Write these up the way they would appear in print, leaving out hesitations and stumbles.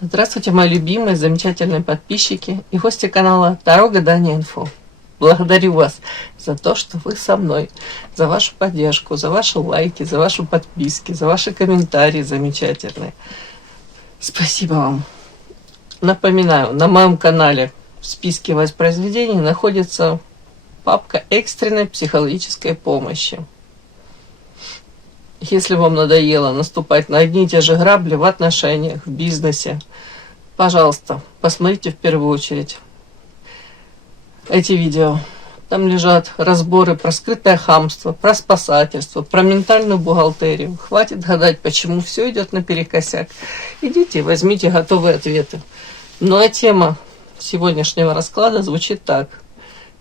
Здравствуйте, мои любимые, замечательные подписчики и гости канала Таро Гадание Инфо. Благодарю вас за то, что вы со мной, за вашу поддержку, за ваши лайки, за ваши подписки, за ваши комментарии замечательные. Спасибо вам. Напоминаю, на моем канале в списке воспроизведений находится папка экстренной психологической помощи. Если вам надоело наступать на одни и те же грабли в отношениях, в бизнесе, пожалуйста, посмотрите в первую очередь эти видео. Там лежат разборы про скрытое хамство, про спасательство, про ментальную бухгалтерию. Хватит гадать, почему все идет наперекосяк. Идите, возьмите готовые ответы. Ну а тема сегодняшнего расклада звучит так.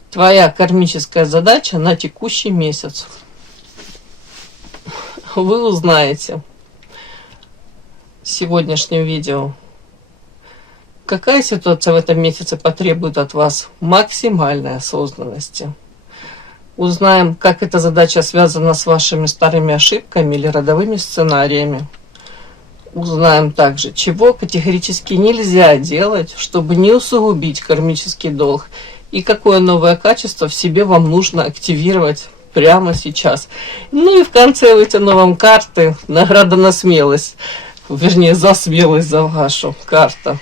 Твоя кармическая задача на текущий месяц. Вы узнаете в сегодняшнем видео, какая ситуация в этом месяце потребует от вас максимальной осознанности. Узнаем, как эта задача связана с вашими старыми ошибками или родовыми сценариями. Узнаем также, чего категорически нельзя делать, чтобы не усугубить кармический долг, и какое новое качество в себе вам нужно активировать прямо сейчас. Ну и в конце вытяну вам карты. Награда на смелость. Вернее, за смелость, за вашу карту.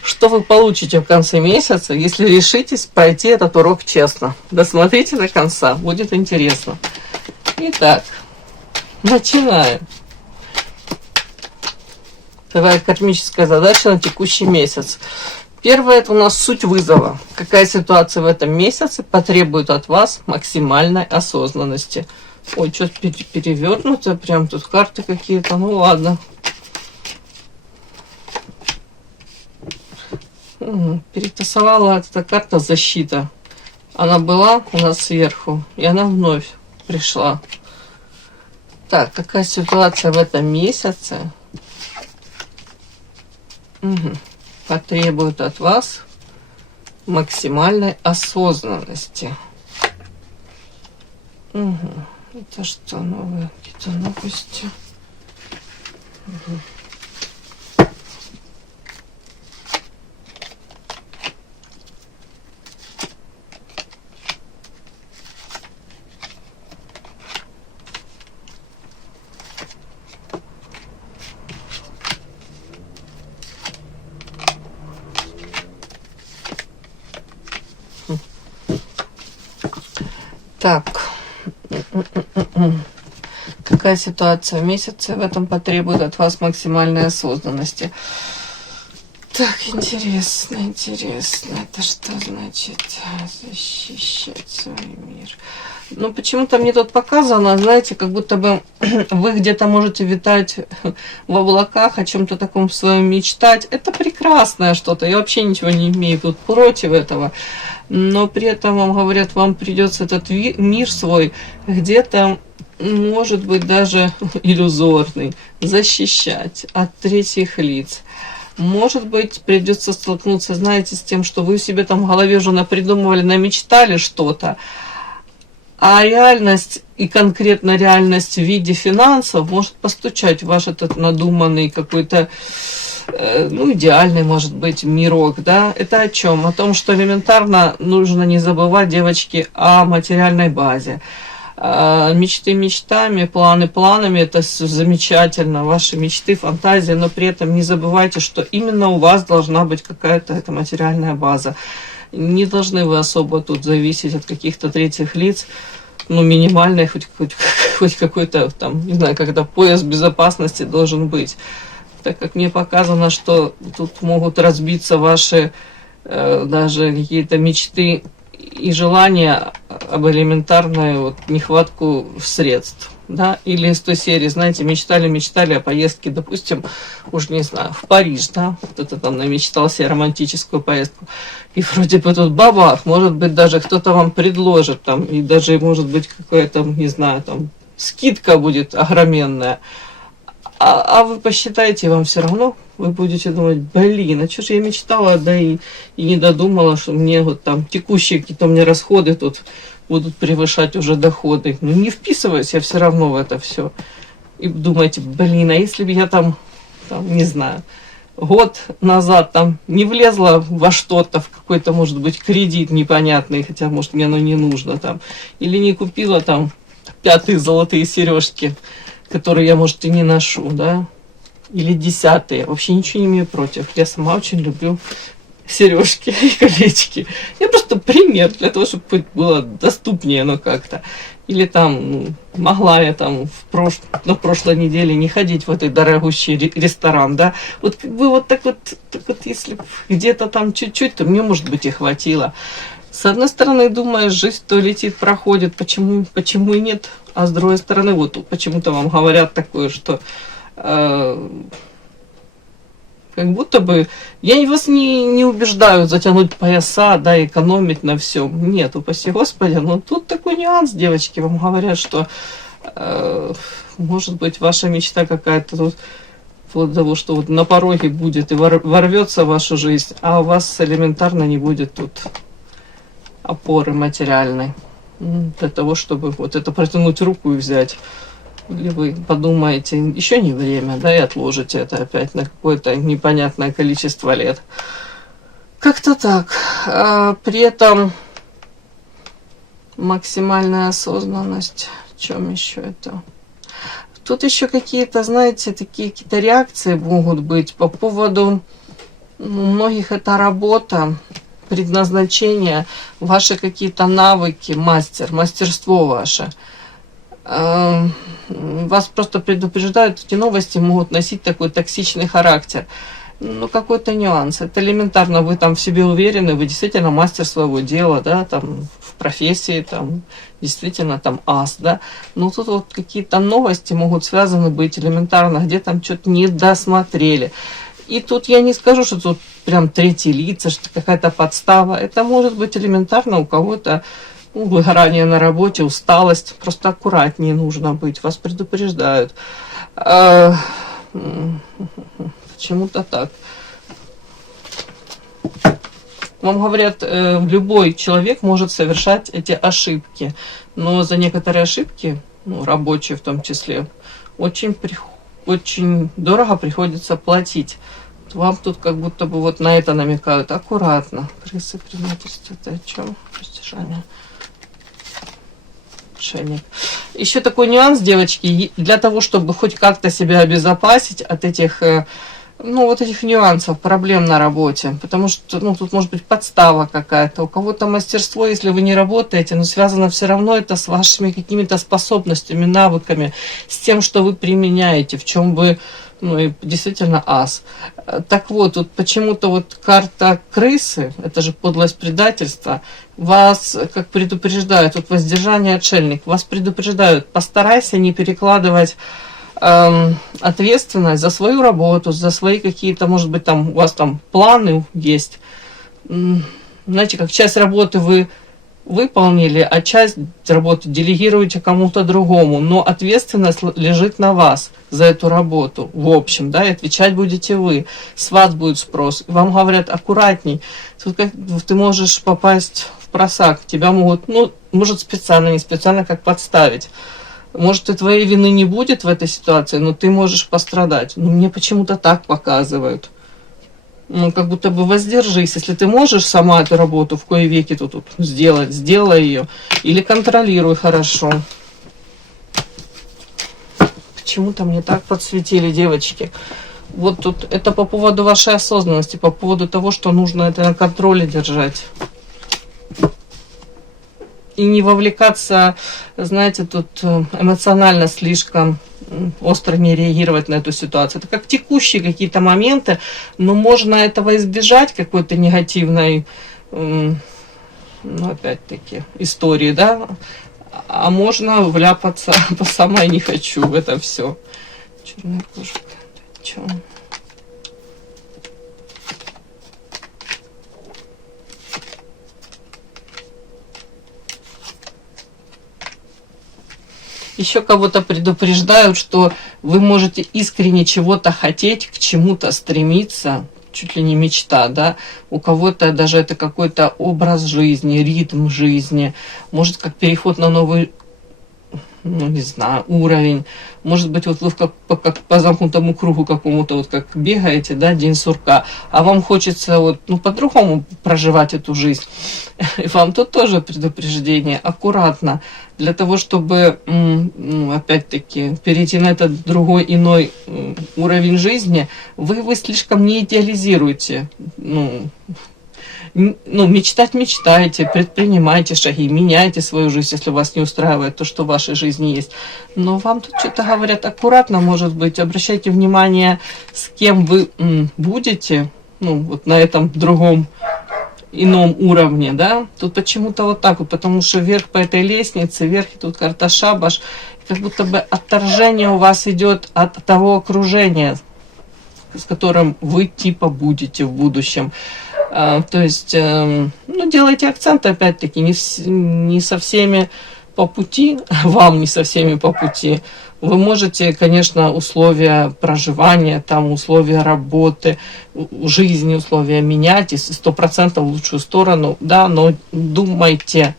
Что вы получите в конце месяца, если решитесь пройти этот урок честно. Досмотрите до конца, будет интересно. Итак, начинаем. Твоя кармическая задача на текущий месяц. Первое, это у нас суть вызова. Какая ситуация в этом месяце потребует от вас максимальной осознанности. Ой, что-то перевернуто, прям тут карты какие-то, ну ладно. Перетасовала эта карта защита. Она была у нас сверху, и она вновь пришла. Так, какая ситуация в этом месяце потребует от вас максимальной осознанности. Это что, новые какие-то новости? Так, какая ситуация в месяце в этом потребует от вас максимальной осознанности? Так, интересно. Это что значит защищать свой мир? Ну, почему-то мне тут показано, знаете, как будто бы вы где-то можете витать в облаках, о чем-то таком своем мечтать. Это прекрасное что-то. Я вообще ничего не имею тут против этого. Но при этом вам говорят, вам придется этот мир свой где-то, может быть, даже иллюзорный, защищать от третьих лиц. Может быть, придется столкнуться, знаете, с тем, что вы себе там в голове уже напридумывали, намечтали что-то, а реальность и конкретно реальность в виде финансов может постучать в ваш этот надуманный какой-то, ну, идеальный, может быть, мирок, да? Это о чем? О том, что элементарно нужно не забывать, девочки, о материальной базе. Мечты мечтами, планы планами, это замечательно, ваши мечты, фантазии, но при этом не забывайте, что именно у вас должна быть какая-то эта материальная база. Не должны вы особо тут зависеть от каких-то третьих лиц, ну, минимальный, хоть какой-то там, не знаю, когда пояс безопасности должен быть. Так как мне показано, что тут могут разбиться ваши даже какие-то мечты и желания об элементарной вот нехватку средств, да, или из той серии, знаете, мечтали о поездке, допустим, уж не знаю, в Париж, да, кто-то там намечтал себе романтическую поездку, и вроде бы тут бабах, может быть, даже кто-то вам предложит там, и даже, может быть, какая-то, не знаю, там, скидка будет огроменная, а вы посчитаете, вам все равно, вы будете думать, блин, а что же я мечтала, да и не додумала, что мне вот там текущие какие-то у меня расходы тут будут превышать уже доходы. Ну, не вписываюсь я все равно в это все. И думаете, блин, а если бы я там не знаю, год назад там не влезла во что-то, в какой-то, может быть, кредит непонятный, хотя, может, мне оно не нужно там, или не купила там 5-е золотые сережки, которые я, может, и не ношу, да, или 10-е, вообще ничего не имею против, я сама очень люблю сережки и колечки. Я просто пример для того, чтобы было доступнее оно как-то. Или там, ну, могла я там на прошлой неделе не ходить в этот дорогущий ресторан, да. Вот как бы вот так вот если где-то там чуть-чуть, то мне, может быть, и хватило. С одной стороны, думаешь, жизнь то летит, проходит, почему и нет. А с другой стороны, вот почему-то вам говорят такое, что как будто бы, я вас не убеждаю затянуть пояса, да, экономить на всем. Нет, упаси Господи, но тут такой нюанс, девочки, вам говорят, что может быть ваша мечта какая-то тут, вплоть до того, что вот на пороге будет и ворвется в вашу жизнь, а у вас элементарно не будет тут опоры материальной для того, чтобы вот это протянуть руку и взять. Или вы подумаете, еще не время, да, и отложите это опять на какое-то непонятное количество лет. Как-то так. При этом максимальная осознанность. В чем еще это? Тут еще какие-то, знаете, такие какие-то реакции могут быть по поводу, у многих это работа, предназначение, ваши какие-то навыки, мастерство ваше. Вас просто предупреждают, эти новости могут носить такой токсичный характер. Ну, какой-то нюанс. Это элементарно, вы там в себе уверены, вы действительно мастер своего дела, да, там в профессии, там действительно там ас, да. Но тут вот какие-то новости могут связаны быть элементарно, где там что-то не досмотрели. И тут я не скажу, что тут прям третьи лица, что какая-то подстава. Это может быть элементарно у кого-то выгорание на работе, усталость. Просто аккуратнее нужно быть. Вас предупреждают. Почему-то так. Вам говорят, любой человек может совершать эти ошибки. Но за некоторые ошибки, ну, рабочие в том числе, очень дорого приходится платить. Вам тут как будто бы вот на это намекают. Аккуратно. Крысы, предательство, это о чем? Растяжание. Мошенник. Еще такой нюанс, девочки, для того, чтобы хоть как-то себя обезопасить от этих, ну, вот этих нюансов, проблем на работе, потому что, ну, тут может быть подстава какая-то, у кого-то мастерство, если вы не работаете, но связано все равно это с вашими какими-то способностями, навыками, с тем, что вы применяете, в чем вы, ну, и действительно ас. Так вот, тут почему-то вот карта крысы, это же подлость предательства, вас как предупреждают, вот воздержание отшельник, вас предупреждают, постарайся не перекладывать ответственность за свою работу, за свои какие-то, может быть, там у вас там планы есть. Знаете, как часть работы вы выполнили, а часть работы делегируете кому-то другому, но ответственность лежит на вас за эту работу, в общем, да, и отвечать будете вы, с вас будет спрос. Вам говорят, аккуратней, тут как ты можешь попасть в просак, тебя могут, ну, может специально, не специально, как подставить. Может, и твоей вины не будет в этой ситуации, но ты можешь пострадать. Но мне почему-то так показывают. Ну, как будто бы воздержись. Если ты можешь сама эту работу в кои веки тут сделать, сделай ее. Или контролируй хорошо. Почему-то мне так подсветили, девочки. Вот тут это по поводу вашей осознанности, по поводу того, что нужно это на контроле держать. И не вовлекаться, знаете, тут эмоционально слишком остро не реагировать на эту ситуацию. Это как текущие какие-то моменты, но можно этого избежать, какой-то негативной, ну, опять-таки, истории, да, а можно вляпаться по самой не хочу в это все. Черная кошка. Че? Еще кого-то предупреждают, что вы можете искренне чего-то хотеть, к чему-то стремиться, чуть ли не мечта, да. У кого-то даже это какой-то образ жизни, ритм жизни, может как переход на ну не знаю, уровень. Может быть, вот вы как по замкнутому кругу какому-то, вот как бегаете, да, день сурка, а вам хочется вот, ну, по-другому проживать эту жизнь. И вам тут тоже предупреждение, аккуратно, для того, чтобы, ну, опять-таки, перейти на этот другой, иной уровень жизни, вы слишком не идеализируете, ну, мечтать мечтайте, предпринимайте шаги, меняйте свою жизнь, если вас не устраивает то, что в вашей жизни есть. Но вам тут что-то говорят аккуратно, может быть, обращайте внимание, с кем вы будете, ну, вот на этом другом, ином уровне, да. Тут почему-то вот так вот, потому что вверх по этой лестнице, вверх и тут карта шабаш, как будто бы отторжение у вас идет от того окружения, с которым вы типа будете в будущем. То есть, ну, делайте акцент, опять-таки, не со всеми по пути, вам не со всеми по пути. Вы можете, конечно, условия проживания, там, условия работы, жизни, условия менять, и 100% в лучшую сторону, да, но думайте,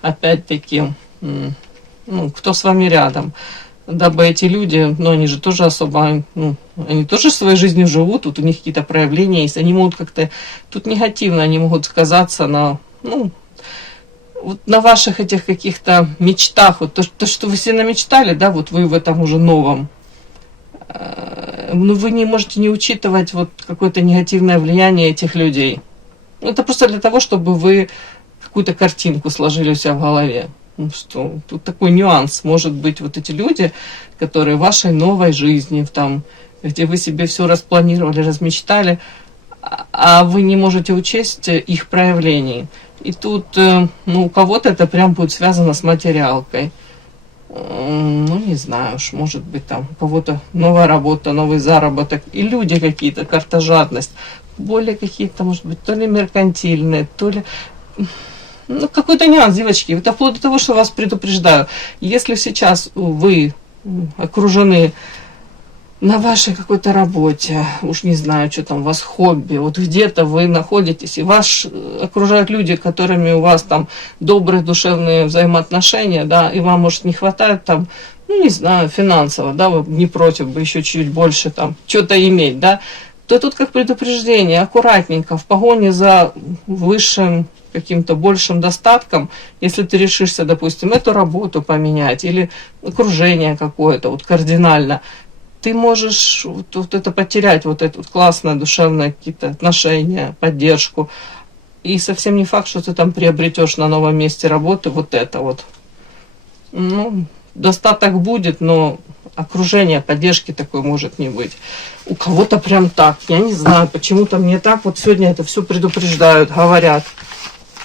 опять-таки, ну, кто с вами рядом. Дабы эти люди, ну, они же тоже особо, ну, они тоже своей жизнью живут, тут у них какие-то проявления есть, они могут как-то, тут негативно, они могут сказаться на, ну, вот на ваших этих каких-то мечтах, вот то, что вы себе намечтали, да, вот вы в этом уже новом, ну, вы не можете не учитывать вот какое-то негативное влияние этих людей. Это просто для того, чтобы вы какую-то картинку сложили у себя в голове. Что тут такой нюанс. Может быть, вот эти люди, которые в вашей новой жизни, там, где вы себе все распланировали, размечтали, а вы не можете учесть их проявлений. И тут, ну, у кого-то это прям будет связано с материалкой. Ну, не знаю уж, может быть, там у кого-то новая работа, новый заработок. И люди какие-то, карта жадность. Более какие-то, может быть, то ли меркантильные, то ли... Ну, какой-то нюанс, девочки. Это вплоть до того, что вас предупреждаю. Если сейчас вы окружены на вашей какой-то работе, уж не знаю, что там у вас хобби, вот где-то вы находитесь, и вас окружают люди, которыми у вас там добрые душевные взаимоотношения, да, и вам, может, не хватает там, ну, не знаю, финансово, да, вы не против бы еще чуть больше там что-то иметь, да, то тут как предупреждение, аккуратненько, в погоне за высшим каким-то большим достатком, если ты решишься, допустим, эту работу поменять или окружение какое-то вот кардинально, ты можешь вот это потерять, вот это вот классное душевное какие-то отношения, поддержку. И совсем не факт, что ты там приобретешь на новом месте работы вот это вот. Ну, достаток будет, но окружение, поддержки такой может не быть. У кого-то прям так. Я не знаю, почему-то мне так вот сегодня это все предупреждают, говорят.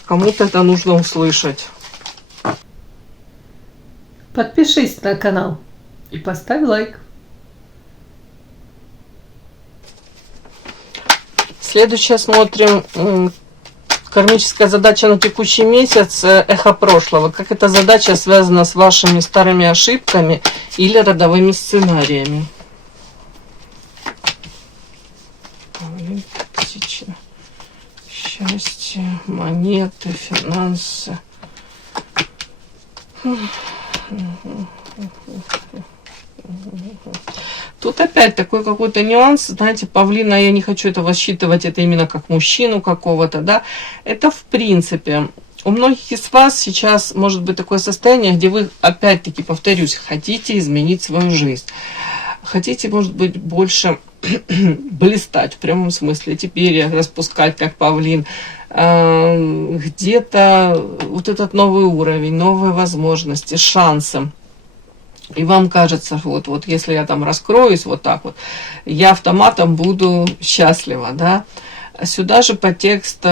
Кому-то это нужно услышать. Подпишись на канал и поставь лайк. Следующее смотрим. Кармическая задача на текущий месяц. Эхо прошлого. Как эта задача связана с вашими старыми ошибками или родовыми сценариями. Счастье, монеты, финансы. Тут опять такой какой-то нюанс, знаете, павлина, я не хочу это считывать, это именно как мужчину какого-то, да, это в принципе, у многих из вас сейчас может быть такое состояние, где вы, опять-таки, повторюсь, хотите изменить свою жизнь, хотите, может быть, больше блистать в прямом смысле, теперь распускать как павлин, где-то вот этот новый уровень, новые возможности, шансы. И вам кажется, вот если я там раскроюсь вот так вот, я автоматом буду счастлива, да. Сюда же подтекст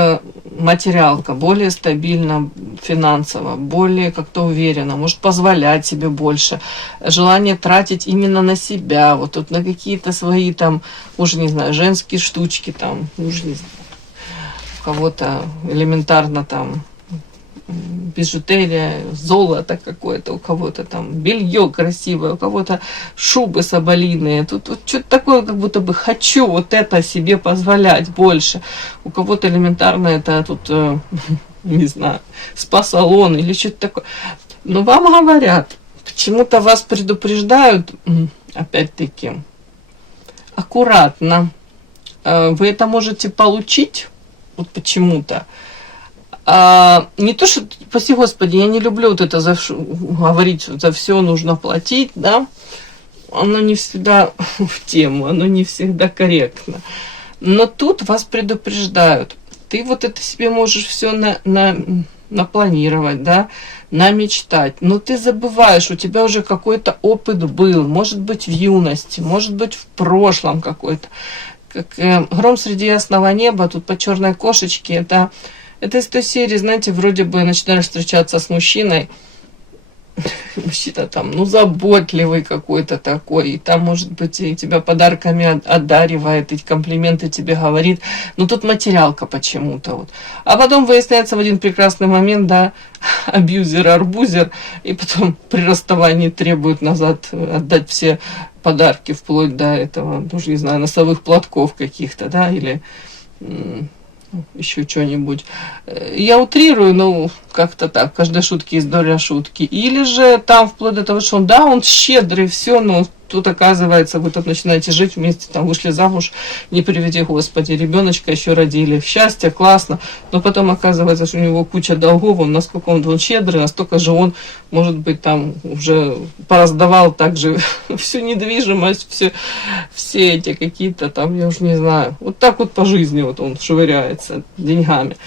материалка, более стабильно финансово, более как-то уверенно, может позволять себе больше, желание тратить именно на себя, вот тут на какие-то свои там, уже не знаю, женские штучки там, уже не знаю, у кого-то элементарно там бижутерия, золото какое-то, у кого-то там белье красивое, у кого-то шубы соболиные. Тут вот что-то такое, как будто бы хочу вот это себе позволять больше. У кого-то элементарно это тут, не знаю, спа-салон или что-то такое. Но вам говорят, Почему-то вас предупреждают, опять-таки, аккуратно. Вы это можете получить, вот почему-то. Не то, что, спаси Господи, я не люблю вот это говорить, за все нужно платить, да. Оно не всегда в тему, оно не всегда корректно. Но тут вас предупреждают. Ты вот это себе можешь все напланировать, да, намечтать. Но ты забываешь, у тебя уже какой-то опыт был. Может быть, в юности, может быть, в прошлом какой-то. Как гром среди ясного неба, тут по черной кошечке. Это из той серии, знаете, вроде бы начинаешь встречаться с мужчиной. Мужчина там, ну, заботливый какой-то такой, и там, может быть, и тебя подарками одаривает, и комплименты тебе говорит, но тут материалка почему-то вот. А потом выясняется в один прекрасный момент, да, абьюзер-арбузер, и потом при расставании требует назад отдать все подарки, вплоть до этого, даже не знаю, носовых платков каких-то, да, или еще что-нибудь. Я утрирую, но как-то так, в каждой шутке есть доля шутки. Или же там вплоть до того, что он щедрый, все, но тут оказывается, вы тут начинаете жить вместе, там вышли замуж, не приведи Господи, ребеночка еще родили, счастье, классно, но потом оказывается, что у него куча долгов, насколько он щедрый, настолько же он, может быть, там уже пораздавал также всю недвижимость, все эти какие-то там, я уж не знаю, вот так вот по жизни вот он швыряется деньгами.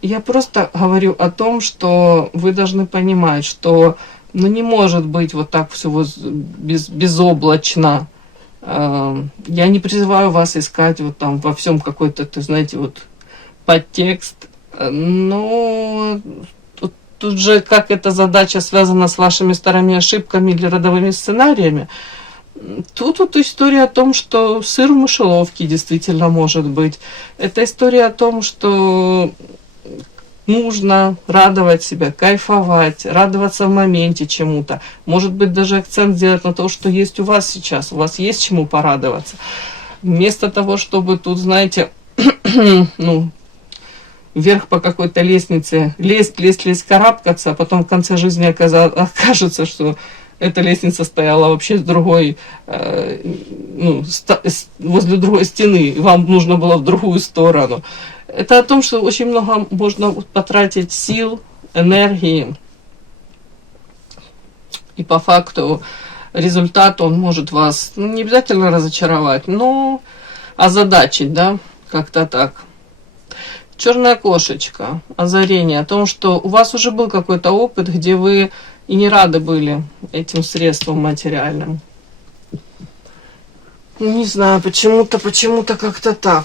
Я просто говорю о том, что вы должны понимать, что не может быть вот так все вот безоблачно. Я не призываю вас искать вот там во всем какой-то, знаете, вот подтекст. Но тут же как эта задача связана с вашими старыми ошибками или родовыми сценариями. Тут вот история о том, что сыр в мышеловке действительно может быть. Это история о том, что нужно радовать себя, кайфовать, радоваться в моменте чему-то. Может быть, даже акцент сделать на то, что есть у вас сейчас. У вас есть чему порадоваться. Вместо того, чтобы тут, знаете, вверх по какой-то лестнице лезть, карабкаться, а потом в конце жизни окажется, что эта лестница стояла вообще с другой, возле другой стены, и вам нужно было в другую сторону. Это о том, что очень много можно потратить сил, энергии, и по факту результат он может вас не обязательно разочаровать, но озадачить, да, как-то так. Черная кошечка, озарение о том, что у вас уже был какой-то опыт, где вы и не рады были этим средствам материальным. Не знаю, почему-то как-то так.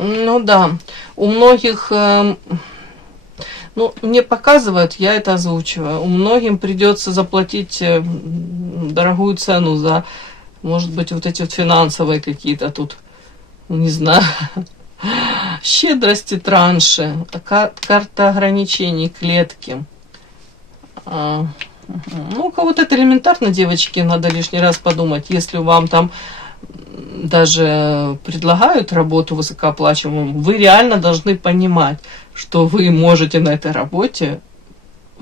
Ну да, у многих, мне показывают, я это озвучиваю, у многим придется заплатить дорогую цену за, может быть, вот эти вот финансовые какие-то тут, не знаю, щедрости, транши, карта ограничений, клетки. У кого-то это элементарно, девочки, надо лишний раз подумать, если вам там даже предлагают работу высокооплачиваемую, вы реально должны понимать, что вы можете на этой работе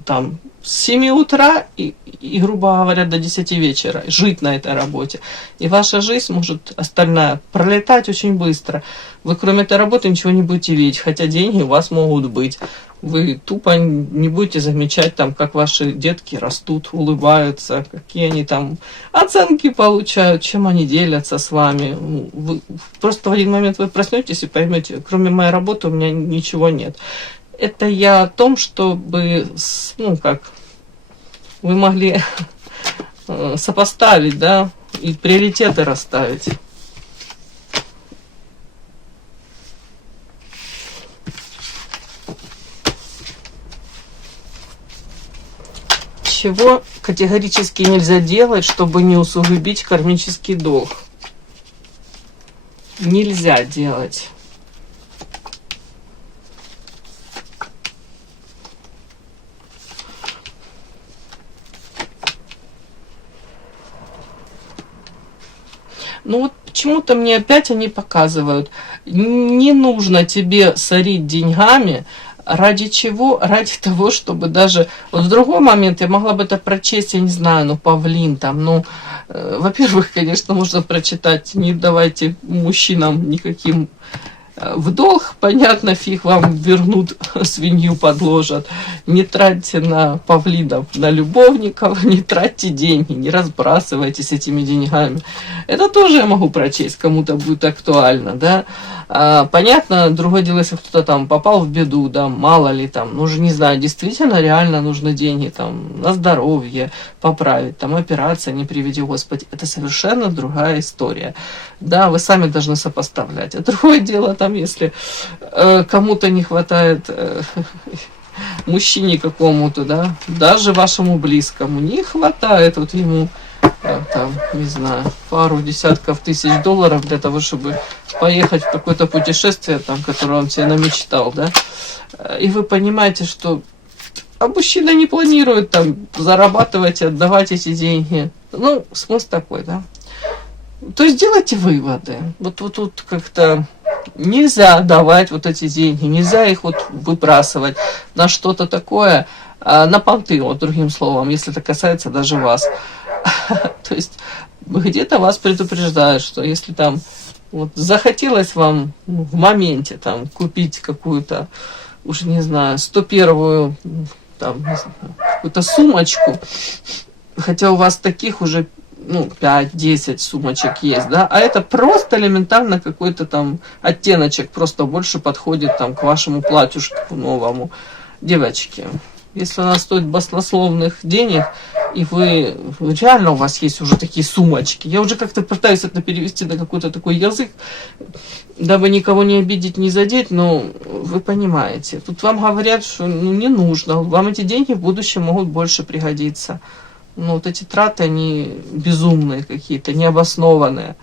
там с 7 утра и, грубо говоря, до 10 вечера жить на этой работе. И ваша жизнь может остальная пролетать очень быстро. Вы кроме этой работы ничего не будете видеть, хотя деньги у вас могут быть. Вы тупо не будете замечать, там, как ваши детки растут, улыбаются, какие они там оценки получают, чем они делятся с вами. Вы, просто в один момент вы проснетесь и поймете, кроме моей работы у меня ничего нет. Это я о том, чтобы, вы могли сопоставить, да, и приоритеты расставить. Чего категорически нельзя делать, чтобы не усугубить кармический долг? Нельзя делать. Почему-то мне опять они показывают, не нужно тебе сорить деньгами Ради чего? Ради того, чтобы даже... Вот в другой момент я могла бы это прочесть, я не знаю, ну, павлин там, ну, во-первых, конечно, можно прочитать, не давайте мужчинам никаким в долг, понятно, фиг вам вернут, свинью подложат. Не тратьте на павлинов, на любовников, не тратьте деньги, не разбрасывайтесь этими деньгами. Это тоже я могу прочесть, кому-то будет актуально, да. Понятно, другое дело, если кто-то там попал в беду, да, мало ли там, ну же не знаю, действительно реально нужны деньги там на здоровье, поправить, там операция, не приведи Господи, это совершенно другая история. Да, вы сами должны сопоставлять. А другое дело, там, если кому-то не хватает, мужчине какому-то, да, даже вашему близкому не хватает вот ему, там, не знаю, пару десятков тысяч долларов для того, чтобы поехать в какое-то путешествие, там, которое он себе намечтал, да, и вы понимаете, что мужчина не планирует там зарабатывать и отдавать эти деньги. Ну, смысл такой, да. То есть делайте выводы. Вот тут как-то нельзя давать вот эти деньги, нельзя их вот выбрасывать на что-то такое, на понты, вот другим словом, если это касается даже вас. То есть где-то вас предупреждают, что если там вот захотелось вам в моменте там купить какую-то, уж не знаю, 101-ю там какую-то сумочку, хотя у вас таких уже, ну, 5-10 сумочек есть, да, а это просто элементарно какой-то там оттеночек, просто больше подходит там к вашему платьюшку новому. Девочки, если она стоит баснословных денег, и вы, реально у вас есть уже такие сумочки, я уже как-то пытаюсь это перевести на какой-то такой язык, дабы никого не обидеть, не задеть, но вы понимаете, тут вам говорят, что ну, не нужно, вам эти деньги в будущем могут больше пригодиться. Ну, вот эти траты, они безумные какие-то, необоснованные.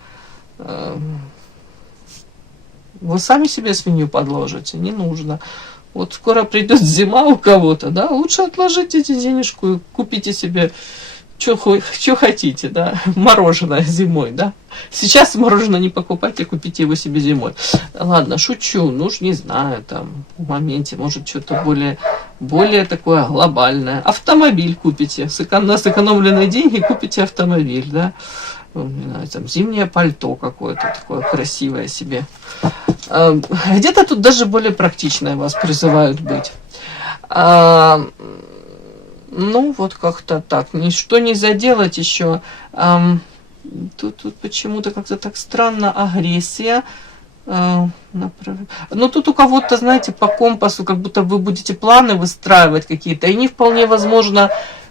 Вы сами себе свинью подложите, не нужно. Вот скоро придет зима у кого-то, да, лучше отложите эти денежку и купите себе, что хотите, да, мороженое зимой, да. Сейчас мороженое не покупайте, купите его себе зимой. Ладно, шучу, ну уж не знаю, там, в моменте, может, что-то более такое глобальное. Автомобиль купите, на сэкономленные деньги купите автомобиль, да. Не знаю, там, зимнее пальто какое-то такое красивое себе. Где-то тут даже более практичное вас призывают быть. Ну, вот как-то так. Ничто не заделать еще. Тут почему-то как-то так странно агрессия. Ну, тут у кого-то, знаете, по компасу, как будто вы будете планы выстраивать какие-то, и они вполне возможно,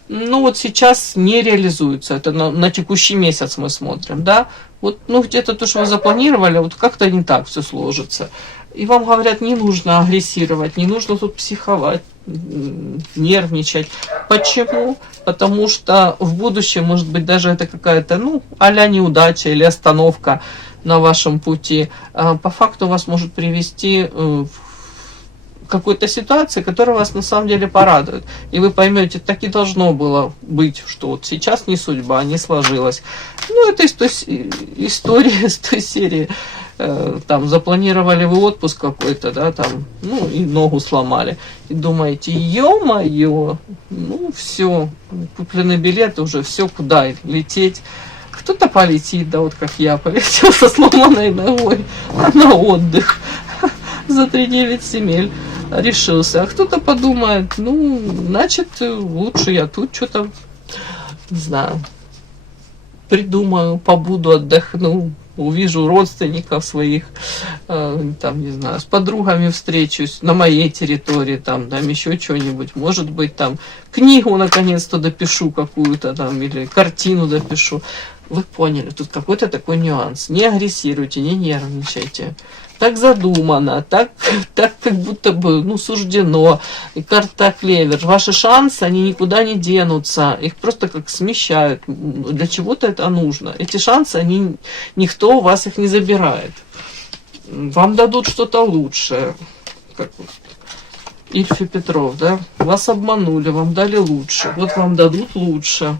ну, вот сейчас не реализуются. Это на текущий месяц мы смотрим, да. Вот, ну, где-то то, что вы запланировали, вот как-то не так все сложится. И вам говорят, не нужно агрессировать, не нужно тут психовать, нервничать. Почему? Потому что в будущем, может быть, даже это какая-то, ну, а-ля неудача или остановка на вашем пути, по факту вас может привести в какой-то ситуации, которая вас на самом деле порадует. И вы поймете, так и должно было быть, что вот сейчас не судьба, не сложилась. Ну, это из той истории, из той серии. Там запланировали вы отпуск какой-то, да, там, ну, и ногу сломали. И думаете, ё-моё, ну, все, куплены билеты, уже все, куда лететь. Кто-то полетит, да, вот как я полетел со сломанной ногой на отдых за 3-9 земель. Решился. А кто-то подумает, ну, значит, лучше я тут что-то, не знаю, придумаю, побуду, отдохну, увижу родственников своих, там, не знаю, с подругами встречусь на моей территории, там еще что-нибудь, может быть, там, книгу наконец-то допишу какую-то, там, или картину допишу. Вы поняли, тут какой-то такой нюанс. Не агрессируйте, не нервничайте. Так задумано, так как будто бы, ну, суждено. И карта клевер. Ваши шансы, они никуда не денутся. Их просто как смещают. Для чего-то это нужно. Эти шансы, никто у вас их не забирает. Вам дадут что-то лучшее. Как Ильф и Петров, да? Вас обманули, вам дали лучше. Вот вам дадут лучше.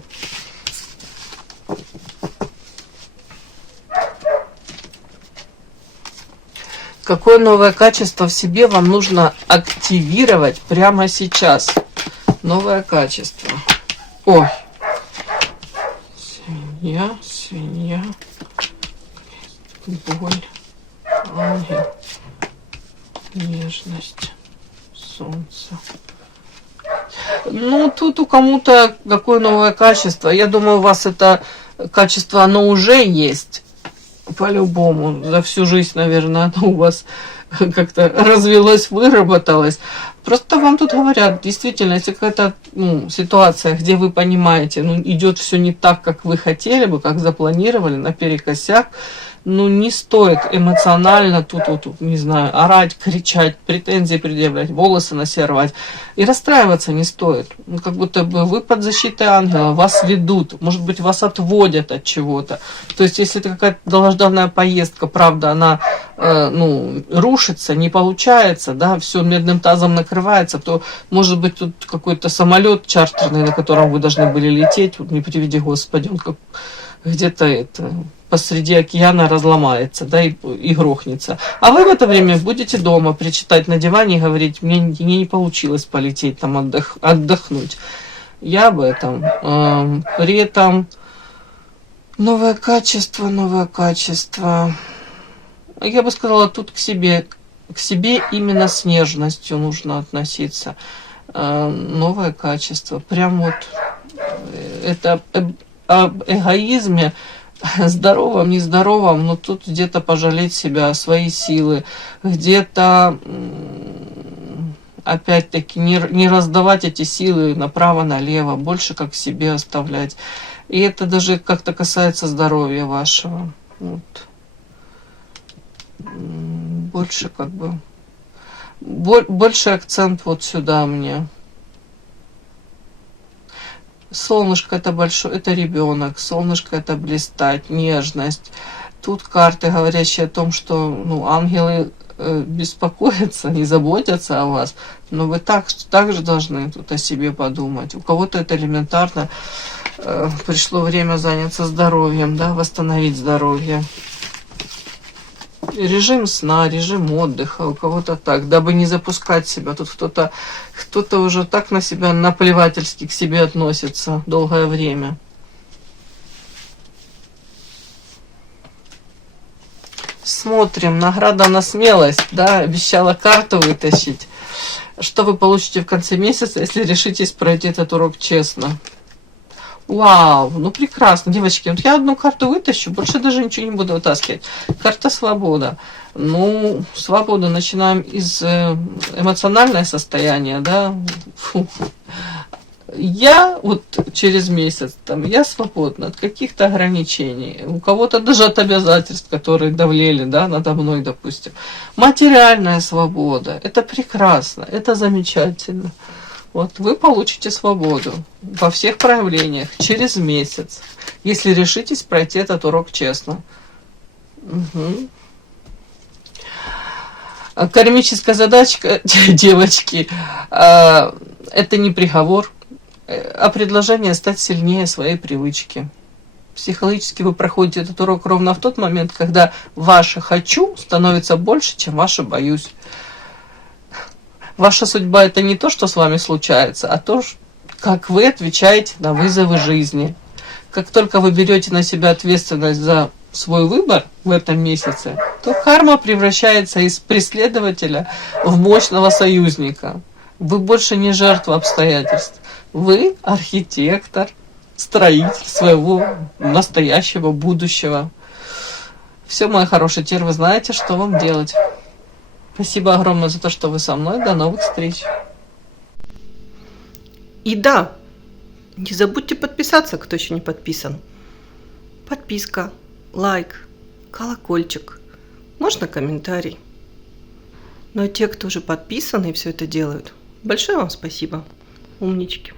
Какое новое качество в себе вам нужно активировать прямо сейчас? Новое качество. О! Свинья, боль, ангел, нежность, солнце. Ну, тут у кому-то какое новое качество. Я думаю, у вас это качество, оно уже есть. По-любому. За всю жизнь, наверное, оно у вас как-то развилось, выработалось. Просто вам тут говорят, действительно, если какая-то ситуация, где вы понимаете, идет все не так, как вы хотели бы, как запланировали, наперекосяк, не стоит эмоционально тут, не знаю, орать, кричать, претензии предъявлять, волосы на себя рвать. И расстраиваться не стоит. Как будто бы вы под защитой ангела, вас ведут, может быть, вас отводят от чего-то. То есть, если это какая-то долгожданная поездка, правда, она рушится, не получается, да, все медным тазом накрывается, то, может быть, тут какой-то самолет чартерный, на котором вы должны были лететь, не приведи Господи, он как где-то посреди океана разломается, да, и грохнется. А вы в это время будете дома причитать на диване и говорить, мне не получилось полететь, там отдохнуть. Я об этом. При этом новое качество. Я бы сказала, тут к себе именно с нежностью нужно относиться. Новое качество. Прям вот это об эгоизме, здоровом, нездоровом, но тут где-то пожалеть себя, свои силы, где-то опять-таки не раздавать эти силы направо-налево, больше как себе оставлять. И это даже как-то касается здоровья вашего. Вот. Больше больше акцент вот сюда мне. Солнышко это большое, это ребенок, солнышко это блистать, нежность. Тут карты, говорящие о том, что ангелы беспокоятся, не заботятся о вас, но вы также должны тут о себе подумать. У кого-то это элементарно пришло время заняться здоровьем, да, восстановить здоровье. Режим сна, режим отдыха, у кого-то так, дабы не запускать себя. Тут кто-то уже так на себя наплевательски к себе относится долгое время. Смотрим, награда на смелость, да, обещала карту вытащить. Что вы получите в конце месяца, если решитесь пройти этот урок честно? Вау, прекрасно, девочки. Вот я одну карту вытащу, больше даже ничего не буду вытаскивать. Карта свобода. Свобода. Начинаем из эмоциональное состояние, да. Я вот через месяц, я свободна от каких-то ограничений. У кого-то даже от обязательств, которые давлели, да, надо мной, допустим. Материальная свобода. Это прекрасно, это замечательно. Вот вы получите свободу во всех проявлениях через месяц, если решитесь пройти этот урок честно. Угу. Кармическая задачка, девочки, это не приговор, а предложение стать сильнее своей привычки. Психологически вы проходите этот урок ровно в тот момент, когда ваше «хочу» становится больше, чем ваше «боюсь». Ваша судьба – это не то, что с вами случается, а то, как вы отвечаете на вызовы жизни. Как только вы берете на себя ответственность за свой выбор в этом месяце, то карма превращается из преследователя в мощного союзника. Вы больше не жертва обстоятельств. Вы архитектор, строитель своего настоящего будущего. Все, мои хорошие, теперь вы знаете, что вам делать. Спасибо огромное за то, что вы со мной. До новых встреч. И да, не забудьте подписаться, кто еще не подписан. Подписка, лайк, колокольчик, можно комментарий. Но те, кто уже подписаны и все это делают, большое вам спасибо. Умнички.